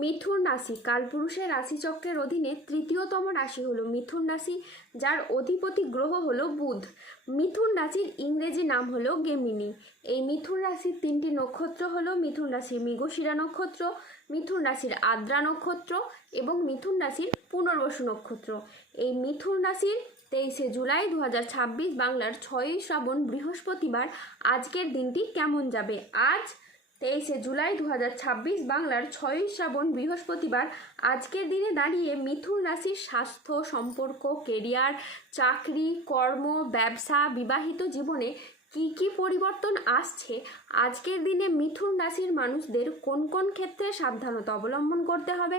মিথুন রাশি কালপুরুষের রাশিচক্রের অধীনে তৃতীয়তম রাশি হলো মিথুন রাশি, যার অধিপতি গ্রহ হলো বুধ। মিথুন রাশির ইংরেজি নাম হলো গেমিনি। এই মিথুন রাশির তিনটি নক্ষত্র হলো মিথুন রাশির মৃগশিরা নক্ষত্র, মিথুন রাশির আদ্রা নক্ষত্র এবং মিথুন রাশির পুনর্বসু নক্ষত্র। এই মিথুন রাশির 23শে জুলাই 2026 বাংলার 6ই শ্রাবণ বৃহস্পতিবার আজকের দিনটি কেমন যাবে? আজ 23শে জুলাই 2026 বাংলার 6ই শ্রাবণ বৃহস্পতিবার আজকের দিনে দাঁড়িয়ে মিথুন রাশির স্বাস্থ্য, সম্পর্ক, কেরিয়ার, চাকরি, কর্ম, ব্যবসা, বিবাহিত জীবনে কি পরিবর্তন আসছে, আজকের দিনে মিথুন রাশির মানুষদের কোন কোন ক্ষেত্রে সাবধানতা অবলম্বন করতে হবে,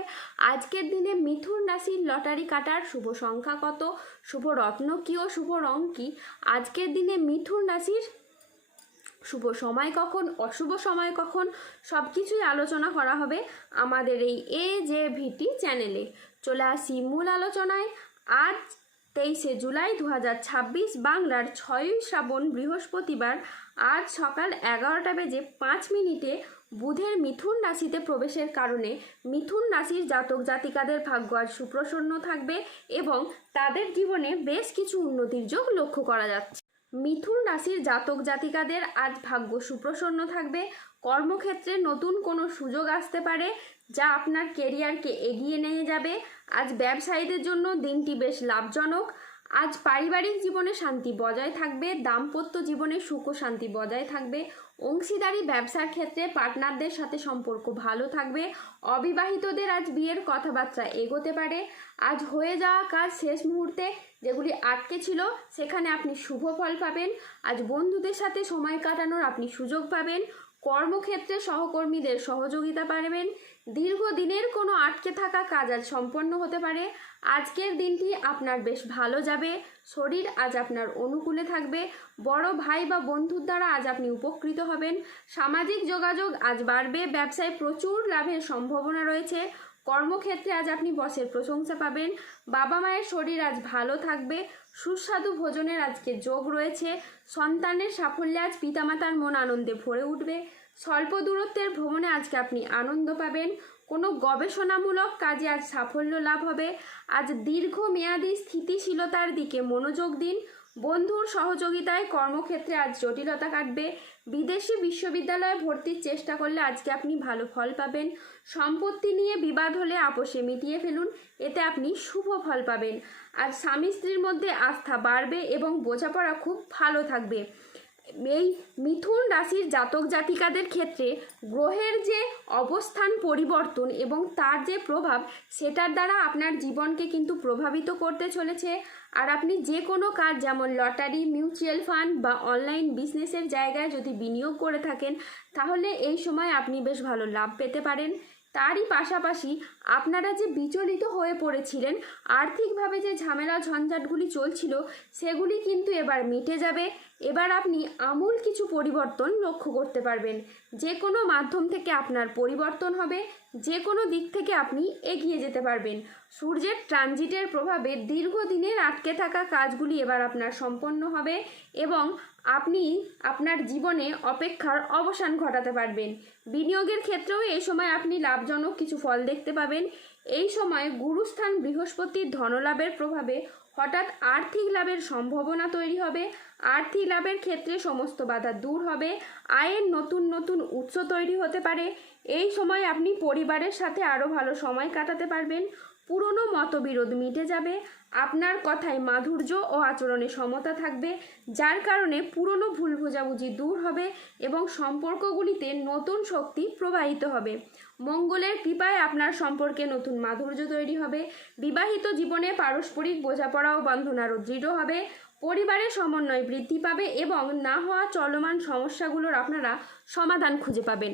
আজকের দিনে মিথুন রাশির লটারি কাটার শুভ সংখ্যা কত, শুভ রত্ন কী ও শুভ রং কী, আজকের দিনে মিথুন রাশির শুভ সময় কখন, অশুভ সময় কখন, সব কিছুই আলোচনা করা হবে আমাদের এই AJVT চ্যানেলে। চলে আসি মূল আলোচনায়। আজ 23শে জুলাই 2026 বাংলার 6ই শ্রাবণ বৃহস্পতিবার আজ সকাল 11:05 বুধের মিথুন রাশিতে প্রবেশের কারণে মিথুন রাশির জাতক জাতিকাদের ভাগ্য আজ সুপ্রসন্ন থাকবে এবং তাদের জীবনে বেশ কিছু উন্নতির যোগ লক্ষ্য করা যাচ্ছে। মিথুন রাশির জাতক জাতিকাদের আজ ভাগ্য সুপ্রসন্ন থাকবে। কর্মক্ষেত্রে নতুন কোনো সুযোগ আসতে পারে যা আপনার কেরিয়ারকে এগিয়ে নিয়ে যাবে। আজ ব্যবসায়ীদের জন্য দিনটি বেশ লাভজনক। আজ পারিবারিক জীবনে শান্তি বজায় থাকবে, দাম্পত্য জীবনে সুখ ও শান্তি বজায় থাকবে। অংশীদারি ব্যবসার ক্ষেত্রে পার্টনারদের সাথে সম্পর্ক ভালো থাকবে। অবিবাহিতদের আজ বিয়ের কথাবার্তা এগোতে পারে। আজ হয়ে যাওয়া কাজ শেষ মুহূর্তে যেগুলি আটকে ছিল সেখানে আপনি শুভ ফল পাবেন। আজ বন্ধুদের সাথে সময় কাটানোর আপনি সুযোগ পাবেন। কর্মক্ষেত্রে সহকর্মীদের সহযোগিতা পাবেন। দীর্ঘদিনের কোনো আটকে থাকা কাজ আজ সম্পন্ন হতে পারে। আজকের দিনটি আপনার বেশ ভালো যাবে। শরীর আজ আপনার অনুকূলে থাকবে। বড় ভাই বা বন্ধুর দ্বারা আজ আপনি উপকৃত হবেন। সামাজিক যোগাযোগ আজ বাড়বে। ব্যবসায় প্রচুর লাভের সম্ভাবনা রয়েছে। কর্মক্ষেত্রে আজ আপনি বসের প্রশংসা পাবেন। বাবা মায়ের শরীর আজ ভালো থাকবে। সুস্বাদু ভোজনের আজকে যোগ রয়েছে। সন্তানের সাফল্যে আজ পিতামাতার মন আনন্দে ভরে উঠবে। স্বল্প দূরত্বের ভ্রমণে আজকে আপনি আনন্দ পাবেন। কোনো গবেষণামূলক কাজে আজ সাফল্য লাভ হবে। আজ দীর্ঘমেয়াদী স্থিতিশীলতার দিকে মনোযোগ দিন। বন্ধুর সহযোগিতায় কর্মক্ষেত্রে আজ জটিলতা কাটবে। বিদেশি বিশ্ববিদ্যালয়ে ভর্তির চেষ্টা করলে আজকে আপনি ভালো ফল পাবেন। সম্পত্তি নিয়ে বিবাদ হলে আপোষে মিটিয়ে ফেলুন, এতে আপনি শুভ ফল পাবেন। আর স্বামী স্ত্রীর মধ্যে আস্থা বাড়বে এবং বোঝাপড়া খুব ভালো থাকবে। এই মিথুন রাশির জাতক জাতিকাদের ক্ষেত্রে গ্রহের যে অবস্থান পরিবর্তন এবং তার যে প্রভাব, সেটার দ্বারা আপনার জীবনকে কিন্তু প্রভাবিত করতে চলেছে। আর আপনি যে কোনো কাজ যেমন লটারি, মিউচুয়াল ফান্ড বা অনলাইন বিজনেসের জায়গায় যদি বিনিয়োগ করে থাকেন তাহলে এই সময় আপনি বেশ ভালো লাভ পেতে পারেন। তারই পাশাপাশি আপনারা যে বিচলিত হয়ে পড়েছিলেন, আর্থিকভাবে যে ঝামেলা ঝঞ্ঝাটগুলি চলছিল সেগুলি কিন্তু এবার মিটে যাবে। এবার আপনি আমূল কিছু পরিবর্তন লক্ষ্য করতে পারবেন। যে কোনো মাধ্যম থেকে আপনার পরিবর্তন হবে, যে কোনো দিক থেকে আপনি এগিয়ে যেতে পারবেন। সূর্যের ট্রানজিটের প্রভাবে দীর্ঘদিনের আটকে থাকা কাজগুলি এবার আপনার সম্পন্ন হবে এবং আপনি আপনার জীবনে অপেক্ষার অবসান ঘটাতে পারবেন। বিনিয়োগের ক্ষেত্রেও এই সময় আপনি লাভজনক কিছু ফল দেখতে পাবেন। এই সময় গুরুস্থান বৃহস্পতির ধনলাভের প্রভাবে হঠাৎ আর্থিক লাভের সম্ভাবনা তৈরি হবে। আর্থিক লাভের ক্ষেত্রে সমস্ত বাধা দূর হবে। আয়ের নতুন নতুন উৎস তৈরি হতে পারে। এই সময় আপনি পরিবারের সাথে আরও ভালো সময় কাটাতে পারবেন। পুরনো মতবিরোধ মিটে যাবে। আপনার কথায় মাধুর্য ও আচরণে সমতা থাকবে, যার কারণে পুরনো ভুল বোঝাবুঝি দূর হবে এবং সম্পর্কগুলিতে নতুন শক্তি প্রবাহিত হবে। মঙ্গলের কৃপায় আপনার সম্পর্কে নতুন মাধুর্য তৈরি হবে। বিবাহিত জীবনে পারস্পরিক বোঝাপড়া ও বন্ধন আরও দৃঢ় হবে। পরিবারের সমন্বয় বৃদ্ধি পাবে এবং না হওয়া চলমান সমস্যাগুলোর আপনারা সমাধান খুঁজে পাবেন।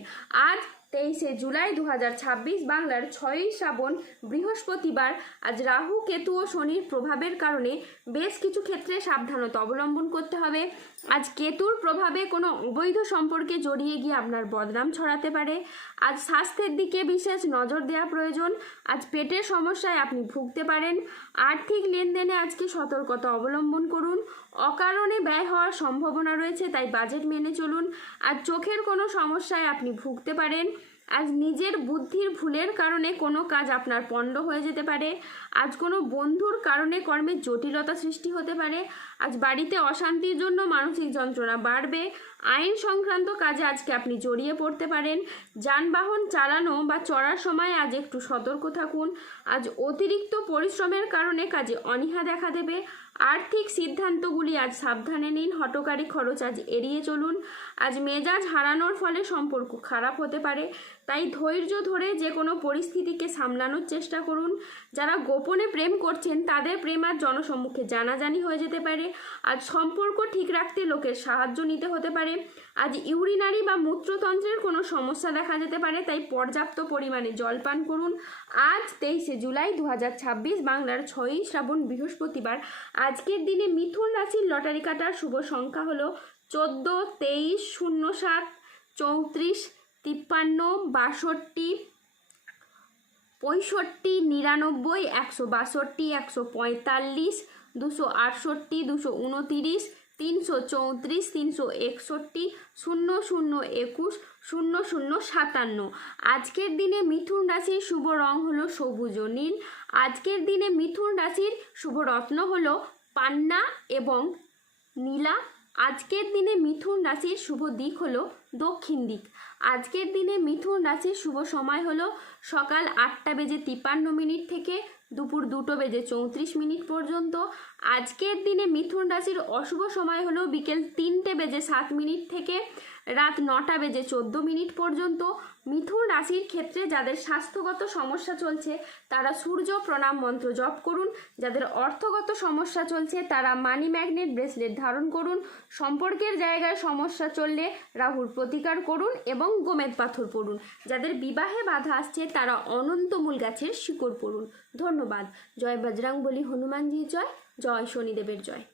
আজ 23শে জুলাই 2026 বাংলার 6ই শ্রাবণ বৃহস্পতিবার আজ রাহু, কেতু ও শনির প্রভাবের কারণে বেশ কিছু ক্ষেত্রে সাবধানতা অবলম্বন করতে হবে। আজ কেতুর প্রভাবে কোনো অবৈধ সম্পর্কে জড়িয়ে গিয়ে আপনার বদনাম ছড়াতে পারে। আজ স্বাস্থ্যের দিকে বিশেষ নজর দেওয়া প্রয়োজন। আজ পেটের সমস্যায় আপনি ভুগতে পারেন। আর্থিক লেনদেনে আজকে সতর্কতা অবলম্বন করুন। অকারণে ব্যয় হওয়ার সম্ভাবনা রয়েছে, তাই বাজেট মেনে চলুন। আর চোখের কোনো সমস্যায় আপনি ভুগতে পারেন। আজ নিজের বুদ্ধির ভুলের কারণে কোনো কাজ আপনার পণ্ড হয়ে যেতে পারে। আজ কোনো বন্ধুর কারণে কর্মের জটিলতা সৃষ্টি হতে পারে। আজ বাড়িতে অশান্তির জন্য মানসিক যন্ত্রণা বাড়বে। আইন সংক্রান্ত কাজে আজকে আপনি জড়িয়ে পড়তে পারেন। যানবাহন চালানো বা চড়ার সময় আজ একটু সতর্ক থাকুন। আজ অতিরিক্ত পরিশ্রমের কারণে কাজে অনীহা দেখা দেবে। আর্থিক সিদ্ধান্তগুলি আজ সাবধানে নিন। হঠকারী খরচ আজ এড়িয়ে চলুন। আজ মেজাজ হারানোর ফলে সম্পর্ক খারাপ হতে পারে, তাই ধৈর্য ধরে যে কোনো পরিস্থিতিকে সামলানোর চেষ্টা করুন। যারা গোপনে প্রেম করছেন তাদের প্রেম আজ জনসম্মুখে জানাজানি হয়ে যেতে পারে। আজ সম্পর্ক ঠিক রাখতে লোকের সাহায্য নিতে হতে পারে। আজ ইউরিনারি বা মূত্রতন্ত্রের কোনো সমস্যা দেখা যেতে পারে, তাই পর্যাপ্ত পরিমাণে জল পান করুন। আজ 23শে জুলাই 2026 বাংলার 6ই শ্রাবণ বৃহস্পতিবার। আজকের দিনে মিথুন রাশির লটারি কাটার শুভ সংখ্যা হলো 14, 23, 07, 34, 53, 62, 65, 99, 162, 145, 268, 229, 334, 361, 0021, 0057। আজকের দিনে মিথুন রাশির শুভ রং হলো সবুজ ও নীল। আজকের দিনে মিথুন রাশির শুভ রত্ন হলো পান্না এবং নীলা। আজকের দিনে মিথুন রাশির শুভ দিক হলো দক্ষিণ দিক। আজকের দিনে মিথুন রাশির শুভ সময় হলো সকাল 8:53 থেকে দুপুর 2:34 পর্যন্ত। আজকের দিনে মিথুন রাশির অশুভ সময় হলো বিকেল 3:07 থেকে রাত 9:14 পর্যন্ত। মিথুন রাশির ক্ষেত্রে যাদের স্বাস্থ্যগত সমস্যা চলছে তারা সূর্য প্রণাম মন্ত্র জপ করুন। যাদের অর্থগত সমস্যা চলছে তারা মানি ম্যাগনেট ব্রেসলেট ধারণ করুন। সম্পর্কের জায়গায় সমস্যা চললে রাহুর প্রতিকার করুন এবং গোমেদ পাথর পড়ুন। যাদের বিবাহে বাধা আসছে তারা অনন্তমূল গাছের শিকড় পড়ুন। ধন্যবাদ। জয় বজরংবলী হনুমানজির জয়, জয় শনিদেবের জয়।